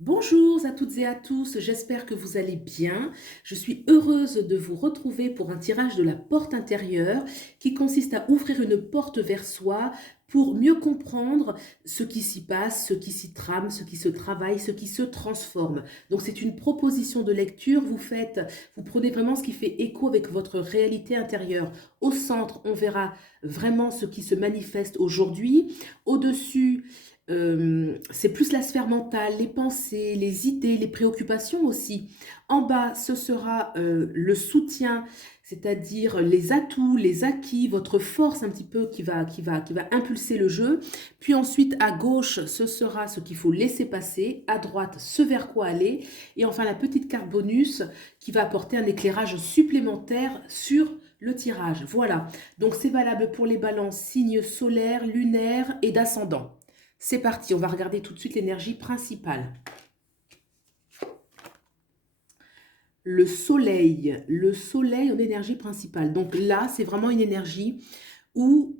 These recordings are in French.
Bonjour à toutes et à tous, j'espère que vous allez bien. Je suis heureuse de vous retrouver pour un tirage de la porte intérieure qui consiste à ouvrir une porte vers soi pour mieux comprendre ce qui s'y passe, ce qui s'y trame, ce qui se travaille, ce qui se transforme. Donc c'est une proposition de lecture, vous prenez vraiment ce qui fait écho avec votre réalité intérieure. Au centre, on verra vraiment ce qui se manifeste aujourd'hui. Au-dessus, c'est plus la sphère mentale, les pensées, les idées, les préoccupations aussi. En bas, ce sera le soutien, c'est-à-dire les atouts, les acquis, votre force un petit peu qui va impulser le jeu. Puis ensuite, à gauche, ce sera ce qu'il faut laisser passer. À droite, ce vers quoi aller. Et enfin, la petite carte bonus qui va apporter un éclairage supplémentaire sur le tirage. Voilà. Donc, c'est valable pour les balances signes solaires, lunaires et d'ascendant. C'est parti, on va regarder tout de suite l'énergie principale. Le soleil en énergie principale. Donc là, c'est vraiment une énergie où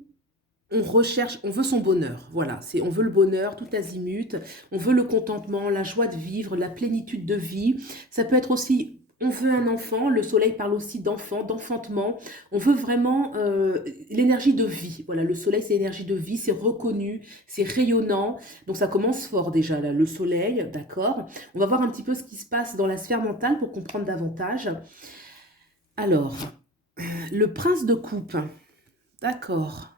on recherche, on veut son bonheur. Voilà, on veut le bonheur tout azimut, on veut le contentement, la joie de vivre, la plénitude de vie. Ça peut être aussi, on veut un enfant, le soleil parle aussi d'enfant, d'enfantement. On veut vraiment l'énergie de vie. Voilà, le soleil, c'est l'énergie de vie, c'est reconnu, c'est rayonnant. Donc ça commence fort déjà, là, le soleil, d'accord. On va voir un petit peu ce qui se passe dans la sphère mentale pour comprendre davantage. Alors, le prince de coupe, d'accord.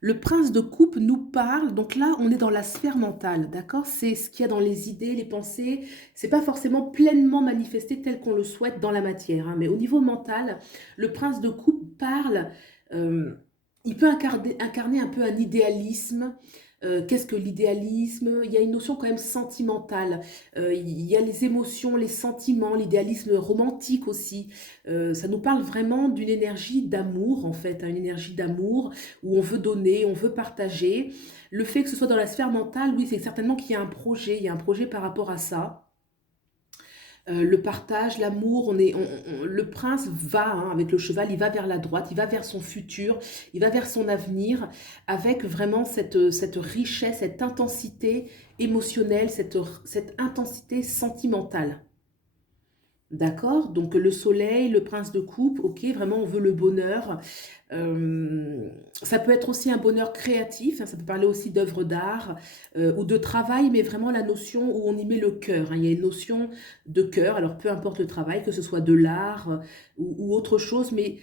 Le prince de coupe nous parle, donc là on est dans la sphère mentale, d'accord? C'est ce qu'il y a dans les idées, les pensées, c'est pas forcément pleinement manifesté tel qu'on le souhaite dans la matière, hein, mais au niveau mental, le prince de coupe parle, euh, il peut incarner un peu un idéalisme. Qu'est-ce que l'idéalisme? Il y a une notion quand même sentimentale. Il y a les émotions, les sentiments, l'idéalisme romantique aussi. Ça nous parle vraiment d'une énergie d'amour, en fait, hein, une énergie d'amour où on veut donner, on veut partager. Le fait que ce soit dans la sphère mentale, oui, c'est certainement qu'il y a un projet, il y a un projet par rapport à ça. Le partage, l'amour, le prince va, hein, avec le cheval, il va vers la droite, il va vers son futur, il va vers son avenir, avec vraiment cette richesse, cette intensité émotionnelle, cette intensité sentimentale. D'accord? Donc le soleil, le prince de coupe, ok, vraiment on veut le bonheur. Ça peut être aussi un bonheur créatif, hein, ça peut parler aussi d'œuvres d'art ou de travail, mais vraiment la notion où on y met le cœur, hein. Il y a une notion de cœur, alors peu importe le travail, que ce soit de l'art ou autre chose, mais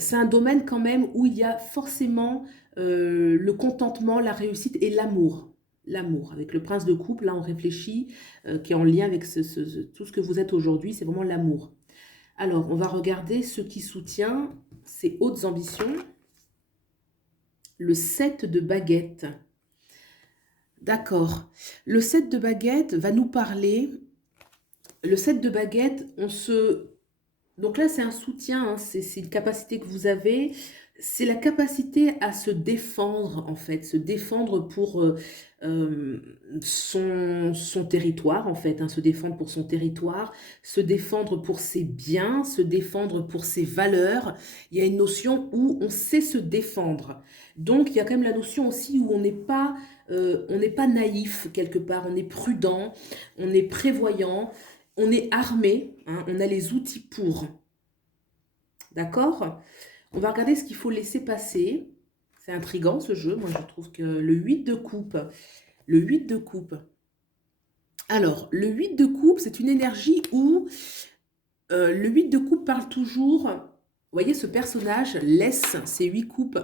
c'est un domaine quand même où il y a forcément le contentement, la réussite et l'amour. L'amour. Avec le prince de coupe, là on réfléchit, qui est en lien avec tout ce que vous êtes aujourd'hui, c'est vraiment l'amour. Alors, on va regarder ce qui soutient ces hautes ambitions. Le 7 de baguette. D'accord. Le 7 de baguette va nous parler. Le 7 de baguette, donc là, c'est un soutien, hein, c'est une capacité que vous avez. C'est la capacité à se défendre, en fait, se défendre pour euh, son territoire, en fait, hein, se défendre pour son territoire, se défendre pour ses biens, se défendre pour ses valeurs. Il y a une notion où on sait se défendre. Donc, il y a quand même la notion aussi où on n'est pas naïf quelque part, on est prudent, on est prévoyant, on est armé, hein, on a les outils pour. D'accord? On va regarder ce qu'il faut laisser passer. C'est intriguant ce jeu. Moi, je trouve que le 8 de coupe. Le 8 de coupe. Alors, le 8 de coupe, c'est une énergie où le 8 de coupe parle toujours. Vous voyez, ce personnage laisse ses 8 coupes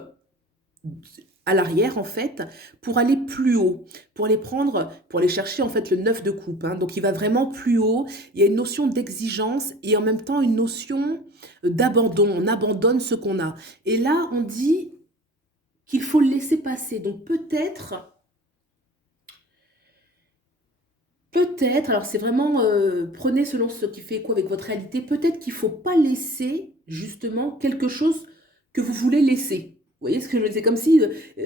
à l'arrière en fait pour aller plus haut, pour aller prendre, pour aller chercher en fait le 9 de coupe, hein. Donc il va vraiment plus haut, il y a une notion d'exigence et en même temps une notion d'abandon, on abandonne ce qu'on a. Et là on dit qu'il faut le laisser passer, donc peut-être, alors c'est vraiment, prenez selon ce qui fait écho avec votre réalité, peut-être qu'il ne faut pas laisser justement quelque chose que vous voulez laisser. Vous voyez ce que je veux dire? C'est comme si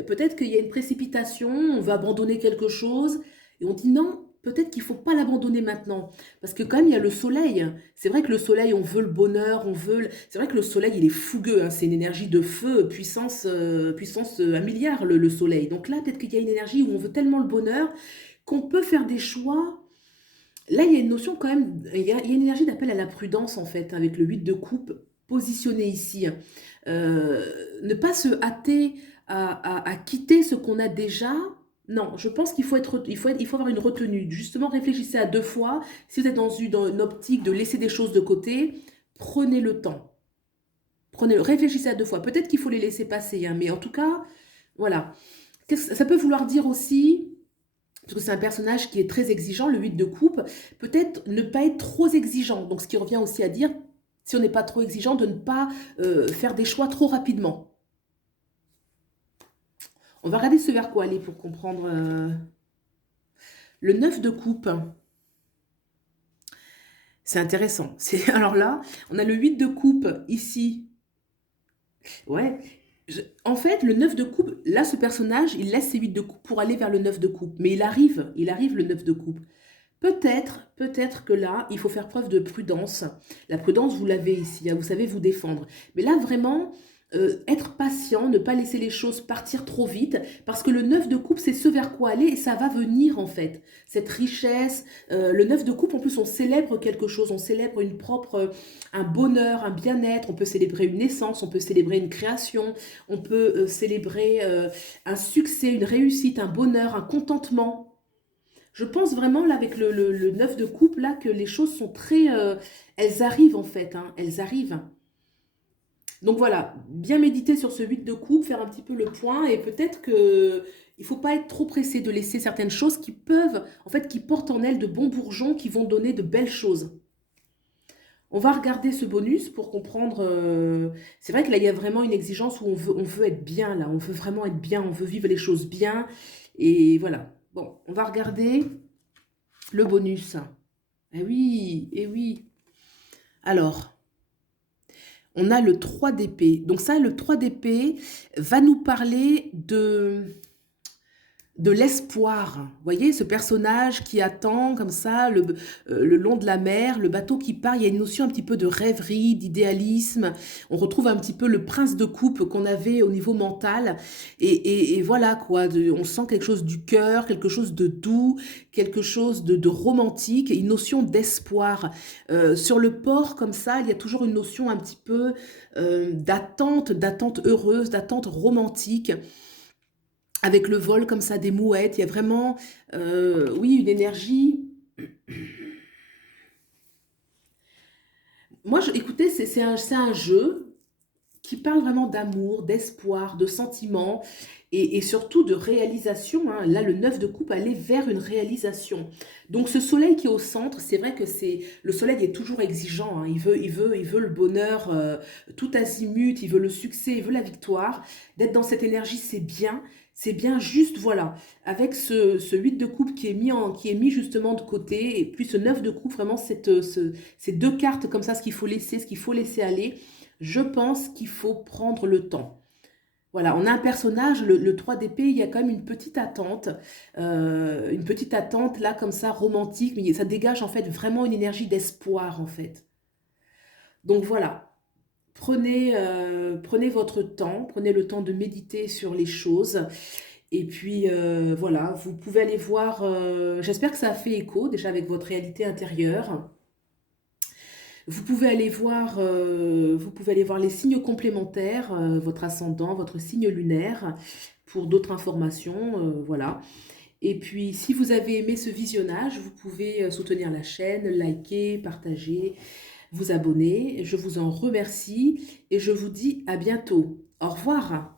peut-être qu'il y a une précipitation, on veut abandonner quelque chose, et on dit non, peut-être qu'il ne faut pas l'abandonner maintenant. Parce que quand même, il y a le soleil. C'est vrai que le soleil, on veut le bonheur, C'est vrai que le soleil, il est fougueux, hein, c'est une énergie de feu, puissance 1 milliard, le soleil. Donc là, peut-être qu'il y a une énergie où on veut tellement le bonheur qu'on peut faire des choix Là, il y a une notion quand même, il y a une énergie d'appel à la prudence en fait, avec le 8 de coupe positionné ici. Ne pas se hâter à quitter ce qu'on a déjà. Non, je pense qu'il faut il faut avoir une retenue. Justement, réfléchissez à deux fois. Si vous êtes dans une optique de laisser des choses de côté, prenez le temps. Réfléchissez à deux fois. Peut-être qu'il faut les laisser passer, hein, mais en tout cas, voilà. Ça peut vouloir dire aussi, parce que c'est un personnage qui est très exigeant, le 8 de coupe, peut-être ne pas être trop exigeant. Donc, ce qui revient aussi à dire, si on n'est pas trop exigeant, de ne pas faire des choix trop rapidement. On va regarder ce vers quoi aller pour comprendre le 9 de coupe. C'est intéressant. Alors là, on a le 8 de coupe ici. Ouais. En fait, le 9 de coupe, là, ce personnage, il laisse ses 8 de coupe pour aller vers le 9 de coupe. Mais il arrive le 9 de coupe. Peut-être que là, il faut faire preuve de prudence. La prudence, vous l'avez ici, hein, vous savez vous défendre. Mais là, vraiment, être patient, ne pas laisser les choses partir trop vite, parce que le 9 de coupe, c'est ce vers quoi aller, et ça va venir en fait. Cette richesse, le 9 de coupe, en plus, on célèbre quelque chose, on célèbre un bonheur, un bien-être, on peut célébrer une naissance, on peut célébrer une création, on peut célébrer un succès, une réussite, un bonheur, un contentement. Je pense vraiment, là, avec le 9 de coupe, là, que les choses sont très... elles arrivent, en fait, hein, elles arrivent. Donc voilà, bien méditer sur ce 8 de coupe, faire un petit peu le point, et peut-être que il faut pas être trop pressé de laisser certaines choses qui peuvent, en fait, qui portent en elles de bons bourgeons, qui vont donner de belles choses. On va regarder ce bonus pour comprendre... c'est vrai que là, il y a vraiment une exigence où on veut être bien, là, on veut vraiment être bien, on veut vivre les choses bien, et voilà. Bon, on va regarder le bonus. Eh oui, eh oui. Alors, on a le 3 d'épée. Donc ça, le 3 d'épée va nous parler de l'espoir. Vous voyez, ce personnage qui attend comme ça le long de la mer, le bateau qui part, il y a une notion un petit peu de rêverie, d'idéalisme. On retrouve un petit peu le prince de coupe qu'on avait au niveau mental. Et voilà quoi, on sent quelque chose du cœur, quelque chose de doux, quelque chose de romantique, une notion d'espoir. Sur le port comme ça, il y a toujours une notion un petit peu d'attente heureuse, d'attente romantique avec le vol comme ça des mouettes, il y a vraiment, oui, une énergie. Moi, écoutez, c'est un jeu qui parle vraiment d'amour, d'espoir, de sentiments et surtout de réalisation, hein. Là, le 9 de coupe allait vers une réalisation. Donc, ce soleil qui est au centre, c'est vrai que le soleil est toujours exigeant, hein. Il veut le bonheur tout azimut, il veut le succès, il veut la victoire. D'être dans cette énergie, c'est bien. C'est bien juste, voilà, avec ce 8 de coupe qui est mis justement de côté, et puis ce 9 de coupe, vraiment ces deux cartes comme ça, ce qu'il faut laisser aller. Je pense qu'il faut prendre le temps. Voilà, on a un personnage, le 3 d'épée, il y a quand même une petite attente là comme ça, romantique, mais ça dégage en fait vraiment une énergie d'espoir en fait. Donc voilà, prenez votre temps, prenez le temps de méditer sur les choses. Et puis voilà, vous pouvez aller voir, j'espère que ça a fait écho déjà avec votre réalité intérieure. Vous pouvez aller voir les signes complémentaires, votre ascendant, votre signe lunaire, pour d'autres informations, voilà. Et puis, si vous avez aimé ce visionnage, vous pouvez soutenir la chaîne, liker, partager, vous abonner. Je vous en remercie et je vous dis à bientôt. Au revoir.